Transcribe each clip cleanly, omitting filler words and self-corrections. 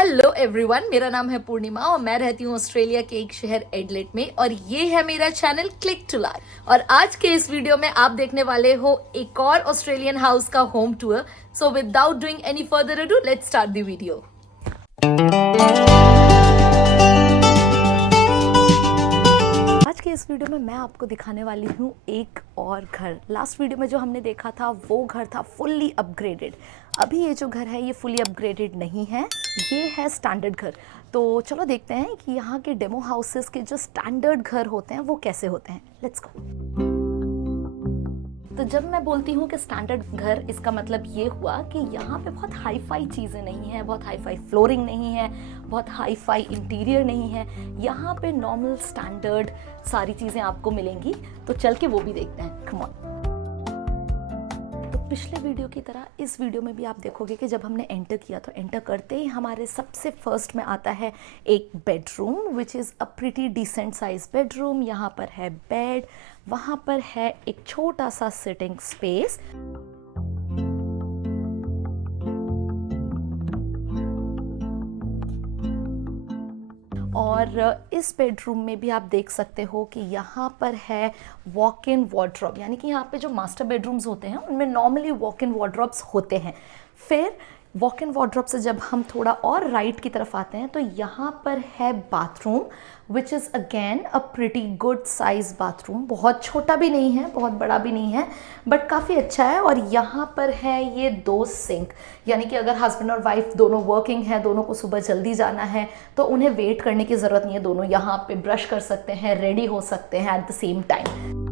Hello everyone, मेरा नाम है पूर्णिमा और मैं रहती हूँ ऑस्ट्रेलिया के एक शहर एडलेड में और ये है मेरा चैनल क्लिक टू लाइफ। और आज के इस वीडियो में आप देखने वाले हो एक और ऑस्ट्रेलियन हाउस का home tour. So without doing any further ado, let's start the video. आज के इस वीडियो में मैं आपको दिखाने वाली हूँ एक और घर। लास्ट वीडियो में जो हमने देखा था वो घर था फुल्ली अपग्रेडेड। अभी ये जो घर है ये फुल्ली अपग्रेडेड नहीं है, ये है स्टैंडर्ड घर। तो चलो देखते हैं कि यहाँ के डेमो हाउसेस के जो स्टैंडर्ड घर होते हैं वो कैसे होते हैं। Let's go. तो जब मैं बोलती हूँ कि स्टैंडर्ड घर, इसका मतलब ये हुआ कि यहाँ पे बहुत हाई फाई चीज़ें नहीं हैं, बहुत हाई फाई फ्लोरिंग नहीं है, बहुत हाई फाई इंटीरियर नहीं है। यहाँ पे नॉर्मल स्टैंडर्ड सारी चीज़ें आपको मिलेंगी। तो चल के वो भी देखते हैं, कम ऑन। तो पिछले वीडियो की तरह इस वीडियो में भी आप देखोगे कि जब हमने एंटर किया तो एंटर करते ही हमारे सबसे फर्स्ट में आता है एक bedroom, which is a pretty decent size bedroom. यहाँ पर है बेड, वहाँ पर है एक छोटा सा सिटिंग स्पेस। और इस बेडरूम में भी आप देख सकते हो कि यहाँ पर है वॉक इन वार्डरोब, यानी कि यहाँ पे जो मास्टर बेडरूम्स होते हैं उनमें नॉर्मली वॉक इन वार्डरोब्स होते हैं। फिर वॉक इन वार्डरोब से जब हम थोड़ा और राइट की तरफ आते हैं तो यहाँ पर है bathroom, which is again a pretty good size bathroom. बहुत छोटा भी नहीं है, बहुत बड़ा भी नहीं है, बट काफ़ी अच्छा है। और यहाँ पर है ये दो सिंक, यानी कि अगर हस्बैंड और वाइफ दोनों वर्किंग हैं, दोनों को सुबह जल्दी जाना है तो उन्हें वेट करने की ज़रूरत नहीं है। दोनों यहाँ पे ब्रश कर सकते हैं, रेडी हो सकते हैं एट द सेम टाइम।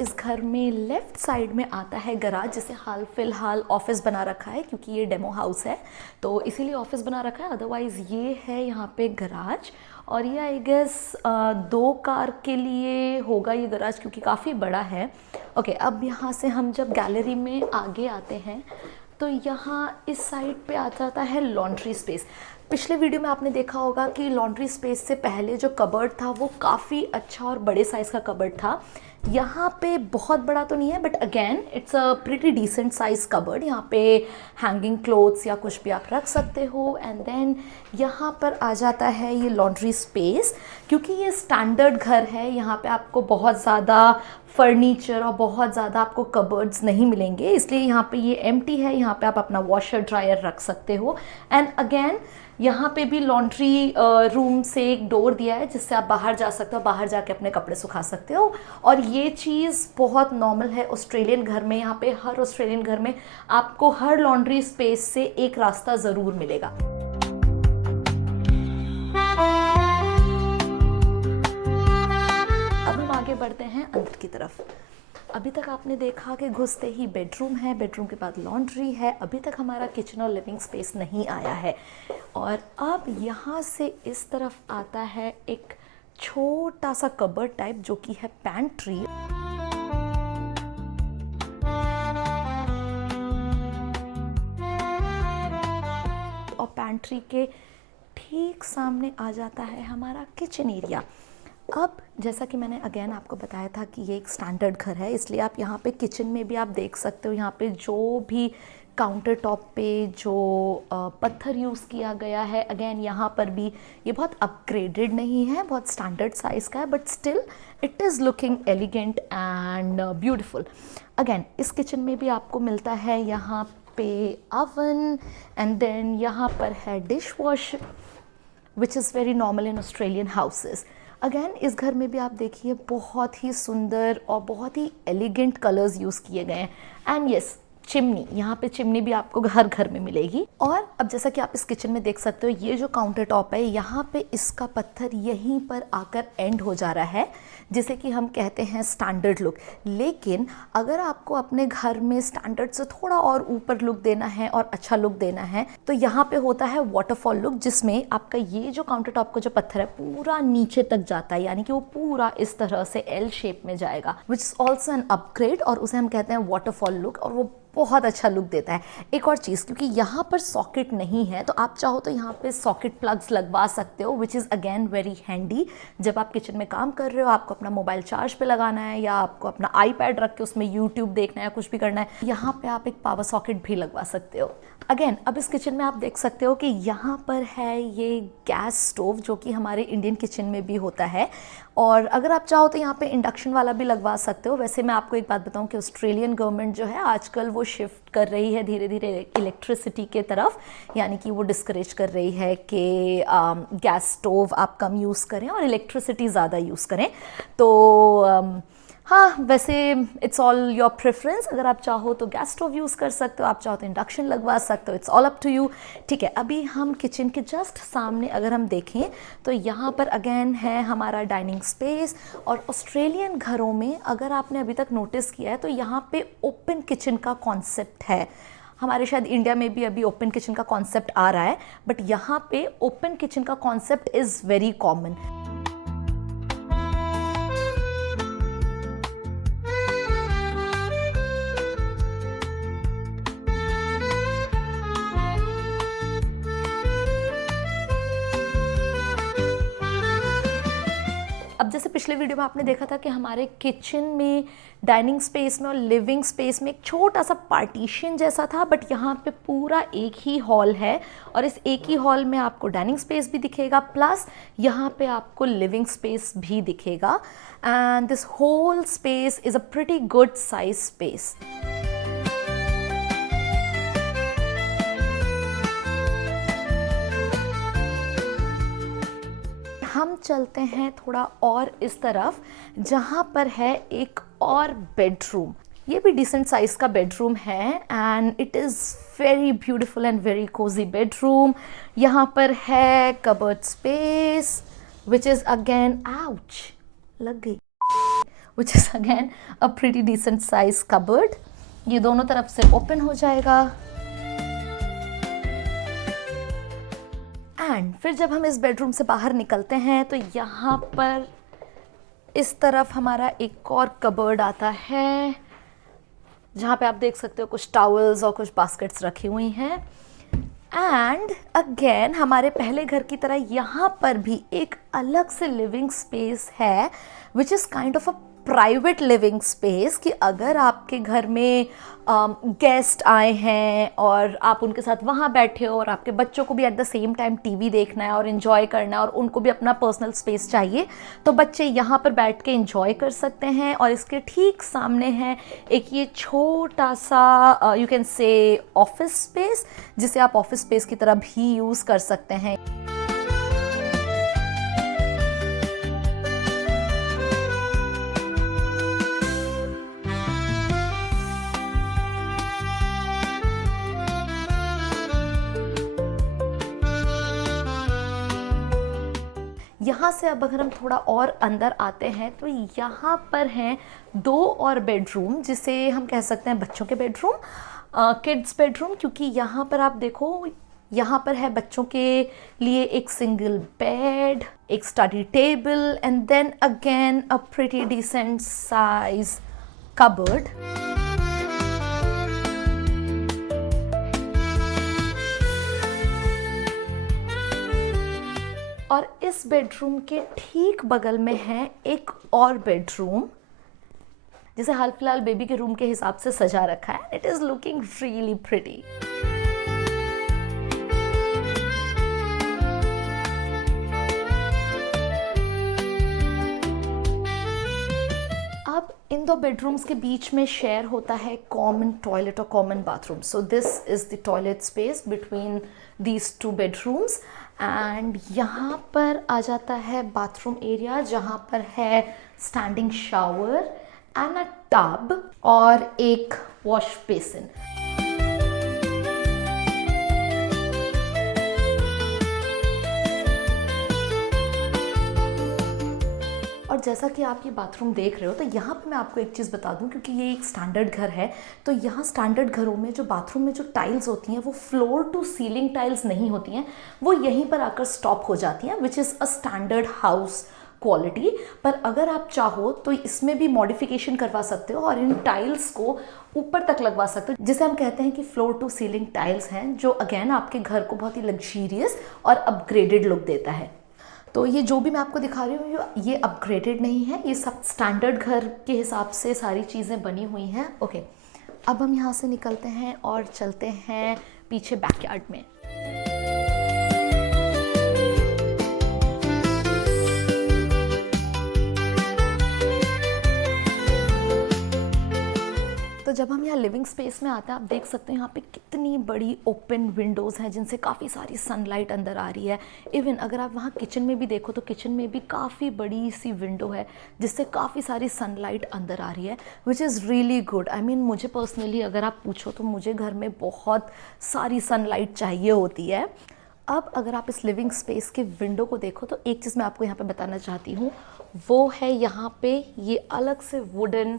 इस घर में लेफ्ट साइड में आता है गराज, जिसे हाल फिलहाल ऑफिस बना रखा है क्योंकि ये डेमो हाउस है तो इसीलिए ऑफिस बना रखा है। अदरवाइज़ ये है यहाँ पे गराज। और ये आई गेस 2 कार के लिए होगा ये गराज क्योंकि काफ़ी बड़ा है। ओके, अब यहाँ से हम जब गैलरी में आगे आते हैं तो यहाँ इस साइड पे आ जाता है लॉन्ड्री स्पेस। पिछले वीडियो में आपने देखा होगा कि लॉन्ड्री स्पेस से पहले जो कबर्ड था वो काफ़ी अच्छा और बड़े साइज़ का कबर्ड था। यहाँ पे बहुत बड़ा तो नहीं है, but again it's a pretty decent size cupboard. यहाँ पे हैंगिंग क्लोथ्स या कुछ भी आप रख सकते हो। एंड देन यहाँ पर आ जाता है ये लॉन्ड्री स्पेस। क्योंकि ये स्टैंडर्ड घर है, यहाँ पे आपको बहुत ज़्यादा फर्नीचर और बहुत ज़्यादा आपको कबर्ड्स नहीं मिलेंगे, इसलिए यहाँ पे ये एम्प्टी है। यहाँ पे आप अपना वॉशर ड्रायर रख सकते हो। एंड अगेन यहाँ पे भी लॉन्ड्री रूम से एक डोर दिया है जिससे आप बाहर जा सकते हो, बाहर जाके अपने कपड़े सुखा सकते हो। और ये चीज़ बहुत नॉर्मल है ऑस्ट्रेलियन घर में। यहाँ पे हर ऑस्ट्रेलियन घर में आपको हर लॉन्ड्री स्पेस से एक रास्ता ज़रूर मिलेगा। अब हम आगे बढ़ते हैं अंदर की तरफ। अभी तक आपने देखा कि घुसते ही बेडरूम है, बेडरूम के बाद लॉन्ड्री है। अभी तक हमारा किचन और लिविंग स्पेस नहीं आया है। और अब यहाँ से इस तरफ आता है एक छोटा सा कबर्ड टाइप जो कि है पैंट्री। और पैंट्री के ठीक सामने आ जाता है हमारा किचन एरिया। अब जैसा कि मैंने अगेन आपको बताया था कि ये एक स्टैंडर्ड घर है, इसलिए आप यहाँ पे किचन में भी आप देख सकते हो यहाँ पे जो भी काउंटर टॉप पे जो पत्थर यूज़ किया गया है, अगेन यहाँ पर भी ये बहुत अपग्रेडेड नहीं है, बहुत स्टैंडर्ड साइज़ का है, but still it is looking elegant and beautiful. Again इस किचन में भी आपको मिलता है यहाँ पे अवन। एंड देन यहाँ पर है dish wash, which is very normal in Australian houses. Again इस घर में भी आप देखिए बहुत ही सुंदर और बहुत ही एलिगेंट कलर्स यूज़ किए गए हैं। एंड यस, चिमनी, यहाँ पे चिमनी भी आपको हर घर में मिलेगी। और अब जैसा कि आप इस किचन में देख सकते हो, ये जो काउंटर टॉप है यहाँ पे इसका पत्थर यहीं पर आकर एंड हो जा रहा है, जिसे कि हम कहते हैं स्टैंडर्ड लुक। लेकिन अगर आपको अपने घर में स्टैंडर्ड से थोड़ा और ऊपर लुक देना है और अच्छा लुक देना है तो यहाँ पे होता है वाटरफॉल लुक, जिसमें आपका ये जो काउंटर टॉप का जो पत्थर है पूरा नीचे तक जाता है, यानी कि वो पूरा इस तरह से एल शेप में जाएगा, which is also an upgrade. और उसे हम कहते हैं वाटरफॉल लुक। और वो बहुत अच्छा लुक देता है। एक और चीज़, क्योंकि यहाँ पर सॉकेट नहीं है तो आप चाहो तो यहाँ पे सॉकेट प्लग्स लगवा सकते हो, विच इज़ अगेन वेरी हैंडी। जब आप किचन में काम कर रहे हो, आपको अपना मोबाइल चार्ज पे लगाना है या आपको अपना आईपैड रख के उसमें यूट्यूब देखना है या कुछ भी करना है, यहाँ पे आप एक पावर सॉकेट भी लगवा सकते हो। अगेन अब इस किचन में आप देख सकते हो कि यहाँ पर है ये गैस स्टोव, जो कि हमारे इंडियन किचन में भी होता है, और अगर आप चाहो तो यहाँ पे इंडक्शन वाला भी लगवा सकते हो। वैसे मैं आपको एक बात बताऊँ कि ऑस्ट्रेलियन गवर्नमेंट जो है आजकल वो शिफ्ट कर रही है धीरे धीरे इलेक्ट्रिसिटी के तरफ, यानी कि वो डिस्करेज कर रही है कि गैस स्टोव आप कम यूज़ करें और इलेक्ट्रिसिटी ज़्यादा यूज़ करें। तो हाँ, वैसे इट्स ऑल योर प्रेफरेंस। अगर आप चाहो तो गैस स्टोव यूज़ कर सकते हो, आप चाहो तो इंडक्शन लगवा सकते हो, it's all up to you. ठीक है, अभी हम किचन के जस्ट सामने अगर हम देखें तो यहाँ पर अगेन है हमारा डाइनिंग स्पेस। और ऑस्ट्रेलियन घरों में अगर आपने अभी तक नोटिस किया है तो यहाँ पे ओपन किचन का कॉन्सेप्ट है। हमारे शायद इंडिया में भी अभी ओपन किचन का कॉन्सेप्ट आ रहा है, बट यहाँ पे ओपन किचन का कॉन्सेप्ट इज़ वेरी कॉमन। अब जैसे पिछले वीडियो में आपने देखा था कि हमारे किचन में डाइनिंग स्पेस में और लिविंग स्पेस में एक छोटा सा पार्टीशन जैसा था, बट यहाँ पे पूरा एक ही हॉल है और इस एक ही हॉल में आपको डाइनिंग स्पेस भी दिखेगा, प्लस यहाँ पे आपको लिविंग स्पेस भी दिखेगा। And this whole space is a pretty good size space. हम चलते हैं थोड़ा और इस तरफ, जहाँ पर है एक और बेडरूम। ये भी डिसेंट साइज का बेडरूम है and it is very beautiful and very cosy bedroom. यहाँ पर है cupboard space which is again ouch लग गई which is again a pretty decent size cupboard. ये दोनों तरफ से ओपन हो जाएगा। एंड फिर जब हम इस बेडरूम से बाहर निकलते हैं तो यहाँ पर इस तरफ हमारा एक और कबर्ड आता है, जहाँ पे आप देख सकते हो कुछ टॉवल्स और कुछ बास्केट्स रखी हुई हैं। एंड अगेन हमारे पहले घर की तरह यहाँ पर भी एक अलग से लिविंग स्पेस है which is kind of a private living space, कि अगर आपके घर में गेस्ट आए हैं और आप उनके साथ वहाँ बैठे हो और आपके बच्चों को भी at the same time TV देखना है और इन्जॉय करना है और उनको भी अपना पर्सनल स्पेस चाहिए, तो बच्चे यहाँ पर बैठ के इन्जॉय कर सकते हैं। और इसके ठीक सामने है एक ये छोटा सा you can say office space, जिसे आप ऑफिस स्पेस की तरह भी यूज़ कर सकते हैं। यहाँ से अब अगर हम थोड़ा और अंदर आते हैं तो यहाँ पर हैं दो और बेडरूम, जिसे हम कह सकते हैं बच्चों के बेडरूम, किड्स बेडरूम, क्योंकि यहाँ पर आप देखो यहाँ पर है बच्चों के लिए एक सिंगल बेड, एक study table and then again a pretty decent size cupboard. और इस बेडरूम के ठीक बगल में है एक और बेडरूम, जिसे हाल फिलहाल बेबी के रूम के हिसाब से सजा रखा है। It is looking really pretty. अब इन दो बेडरूम्स के बीच में शेयर होता है कॉमन टॉयलेट और common bathroom. So this is the toilet space between these two bedrooms. And यहाँ पर आ जाता है बाथरूम एरिया, जहाँ पर है standing shower and a tub और एक वॉश बेसिन। और जैसा कि आप ये बाथरूम देख रहे हो, तो यहाँ पे मैं आपको एक चीज़ बता दूँ, क्योंकि ये एक स्टैंडर्ड घर है, तो यहाँ स्टैंडर्ड घरों में जो बाथरूम में जो टाइल्स होती हैं वो फ्लोर टू सीलिंग टाइल्स नहीं होती हैं, वो यहीं पर आकर स्टॉप हो जाती हैं, विच is a standard house quality, पर अगर आप चाहो तो इसमें भी मॉडिफिकेशन करवा सकते हो और इन टाइल्स को ऊपर तक लगवा सकते हो, जिसे हम कहते हैं कि फ्लोर टू सीलिंग टाइल्स हैं, जो अगेन आपके घर को बहुत ही लग्जीरियस और अपग्रेडेड लुक देता है। तो ये जो भी मैं आपको दिखा रही हूँ ये अपग्रेडेड नहीं है, ये सब स्टैंडर्ड घर के हिसाब से सारी चीज़ें बनी हुई हैं। ओके, अब हम यहाँ से निकलते हैं और चलते हैं पीछे बैकयार्ड में। तो जब हम यहाँ लिविंग स्पेस में आते हैं, आप देख सकते हैं यहाँ पे कितनी बड़ी ओपन विंडोज़ हैं जिनसे काफ़ी सारी सनलाइट अंदर आ रही है। इवन अगर आप वहाँ किचन में भी देखो तो किचन में भी काफ़ी बड़ी सी विंडो है जिससे काफ़ी सारी सनलाइट अंदर आ रही है, which is really good. I mean मुझे पर्सनली अगर आप पूछो तो मुझे घर में बहुत सारी सनलाइट चाहिए होती है। अब अगर आप इस लिविंग स्पेस के विंडो को देखो तो एक चीज़ मैं आपको यहाँ पे बताना चाहती हूँ, वो है यहाँ पे ये अलग से वुडन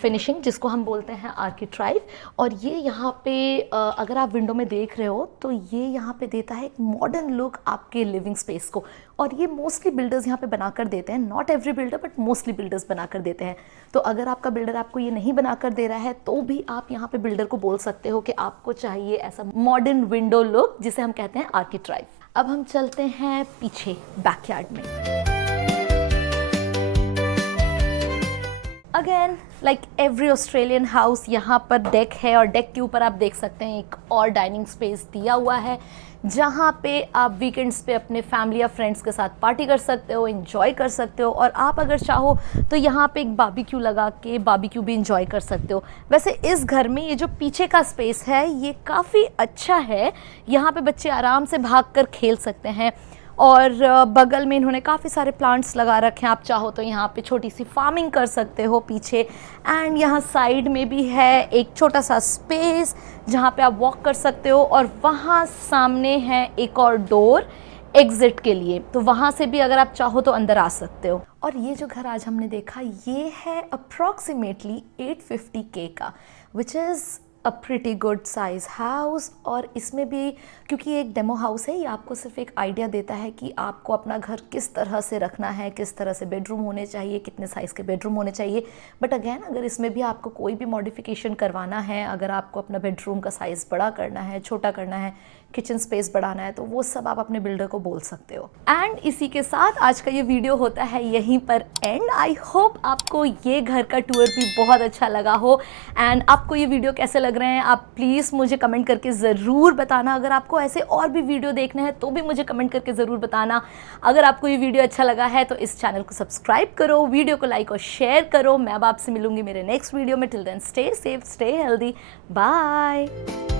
फिनिशिंग जिसको हम बोलते हैं आर्किट्राइव। और ये यहाँ पे अगर आप विंडो में देख रहे हो तो ये यहाँ पे देता है एक मॉडर्न लुक आपके लिविंग स्पेस को। और ये मोस्टली बिल्डर्स यहाँ पे बनाकर देते हैं, not every builder but mostly builders बनाकर देते हैं। तो अगर आपका बिल्डर आपको ये नहीं बनाकर दे रहा है तो भी आप यहाँ पे बिल्डर को बोल सकते हो कि आपको चाहिए ऐसा मॉडर्न विंडो लुक जिसे हम कहते हैं आर्किट्राइव। अब हम चलते हैं पीछे बैकयार्ड में। Again like every Australian house, यहाँ पर डेक है और डेक के ऊपर आप देख सकते हैं एक और डाइनिंग स्पेस दिया हुआ है जहाँ पे आप वीकेंड्स पे अपने फैमिली या फ्रेंड्स के साथ पार्टी कर सकते हो, एंजॉय कर सकते हो। और आप अगर चाहो तो यहाँ पे एक बारबेक्यू लगा के बारबेक्यू भी एंजॉय कर सकते हो। वैसे इस घर में ये जो पीछे का स्पेस है ये काफ़ी अच्छा है, यहाँ पे बच्चे आराम से भाग कर खेल सकते हैं। और बगल में इन्होंने काफ़ी सारे प्लांट्स लगा रखे हैं, आप चाहो तो यहाँ पे छोटी सी फार्मिंग कर सकते हो पीछे। एंड यहाँ साइड में भी है एक छोटा सा स्पेस जहाँ पे आप वॉक कर सकते हो और वहाँ सामने है एक और डोर एग्जिट के लिए, तो वहाँ से भी अगर आप चाहो तो अंदर आ सकते हो। और ये जो घर आज हमने देखा ये है अप्रॉक्सीमेटली 850K का, विच is a pretty good size house. और इसमें भी क्योंकि ये एक डेमो हाउस है, ये आपको सिर्फ एक आइडिया देता है कि आपको अपना घर किस तरह से रखना है, किस तरह से बेडरूम होने चाहिए, कितने साइज़ के बेडरूम होने चाहिए। बट अगेन अगर इसमें भी आपको कोई भी मॉडिफिकेशन करवाना है, अगर आपको अपना बेडरूम का साइज़ बड़ा करना है, छोटा करना है, किचन स्पेस बढ़ाना है, तो वो सब आप अपने बिल्डर को बोल सकते हो। एंड इसी के साथ आज का ये वीडियो होता है यहीं पर एंड। आई होप आपको ये घर का टूर भी बहुत अच्छा लगा हो। एंड आपको ये वीडियो कैसे लग रहे हैं आप प्लीज़ मुझे कमेंट करके ज़रूर बताना। अगर आपको ऐसे और भी वीडियो देखने हैं तो भी मुझे कमेंट करके ज़रूर बताना। अगर आपको ये वीडियो अच्छा लगा है तो इस चैनल को सब्सक्राइब करो, वीडियो को लाइक और शेयर करो। मैं अब आपसे मिलूंगी मेरे नेक्स्ट वीडियो में। Till then stay safe, stay healthy, bye.